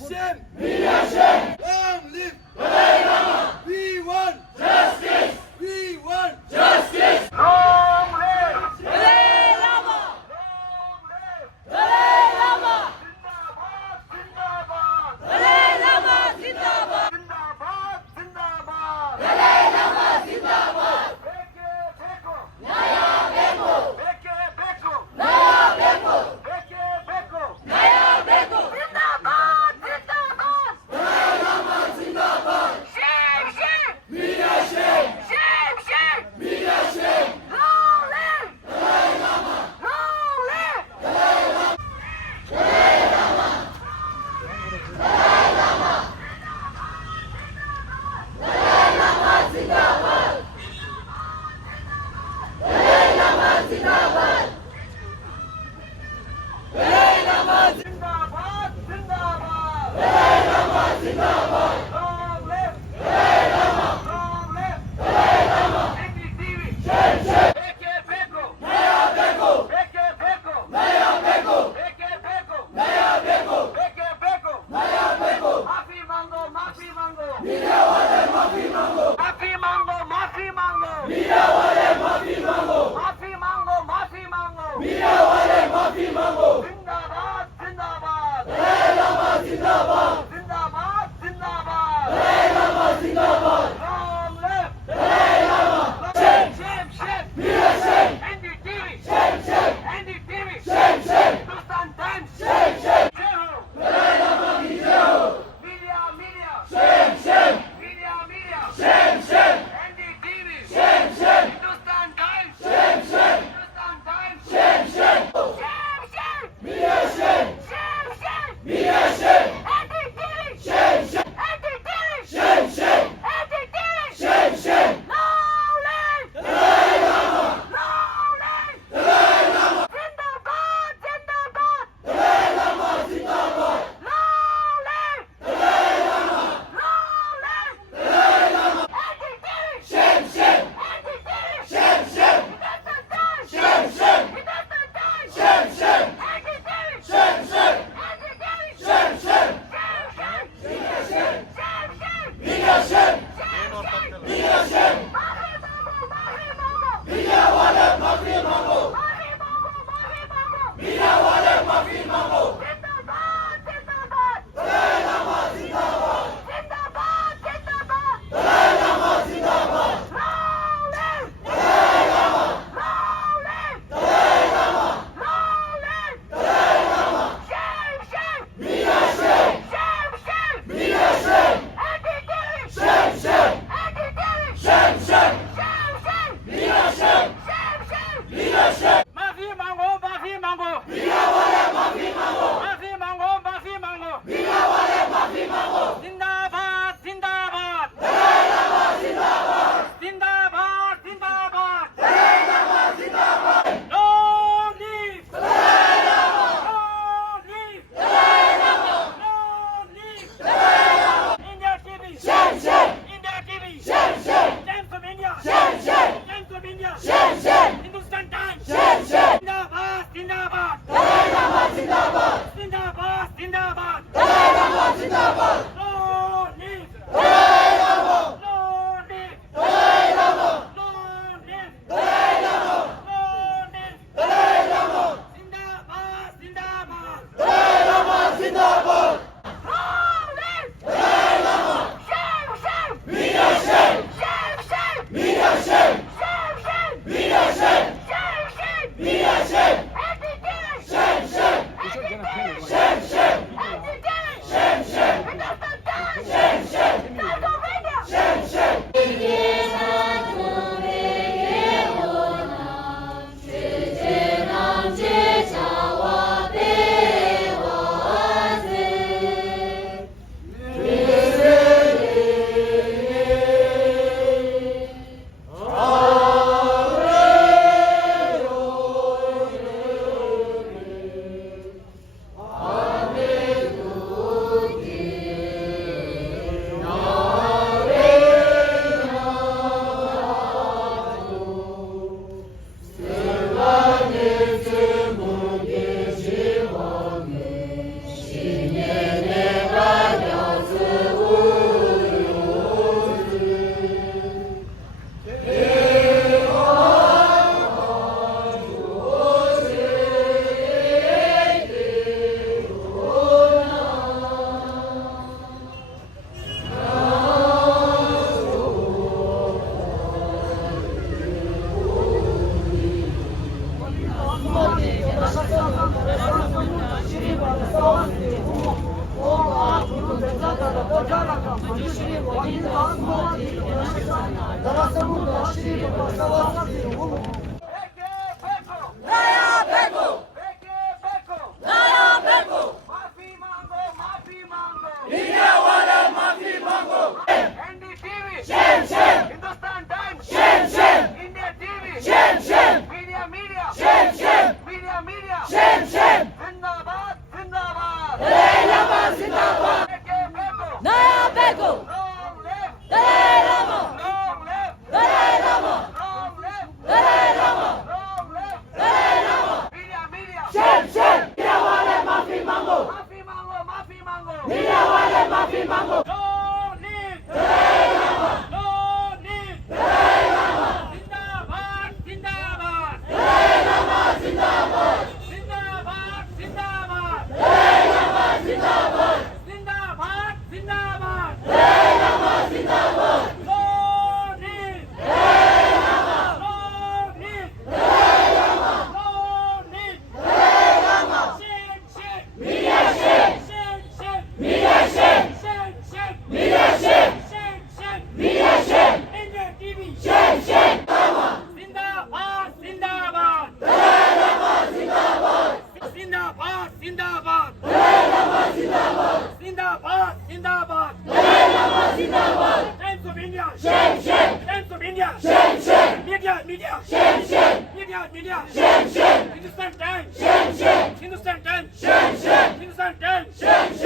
action! We action! Long live! Dalai Lama! We want Justice! We want Justice! Long live! Dalai Lama! Long live! Dalai Lama! Zindabad! Zindabad! Dalai Lama Zindabad! Zindabad! Zindabad! Dalai Lama Zindabad! Beke beko! Naya Beko! Beke beko! Naya Beko! Beke beko! Naya Beko! Zindabad! Zindabad! Dalai बेके फेंको नया फेंको बेके फेंको नया फेंको माफी मांगो माफी मांगो मीडिया वाले माफी मांगो NDTV shame shame Hindustan Times shame shame India TV shame shame media media shame shame media media shame shame जिंदाबाद जिंदाबाद दलाइलामा जिंदाबाद बेके फेंको नया फेंको long live Dalai Lama long live Dalai Lama long live Dalai Lama long live Dalai Lama media media shame shame media वाले माफी मांगो माफी मांगो माफी मांगो मीडिया वाले माफी मांगो no leave Dalai Lama no leave दलाइलामा जिंदाबाद जिंदाबाद दलाइलामा जिंदाबाद जिंदाबाद जिंदाबाद दलाइलामा जिंदाबाद जिंदाबाद जिंदाबाद दलाइलामा जिंदाबाद no leave Dalai Lama no leave Dalai Lama no leave Dalai Lama shame shame media shame shame shame media shame shame shame media shame shame shame media shame India TV shame shame जिंदाबाद जिंदाबाद Dalai Lama जिंदाबाद जिंदाबाद जिंदाबाद Dalai Lama जिंदाबाद जिंदाबाद जिंदाबाद Dalai Lama जिंदाबाद Times of India shame shame Times of India shame shame Media media shame shame media media shame shame Hindustan Times shame shame Hindustan Times shame shame Hindustan Times Shem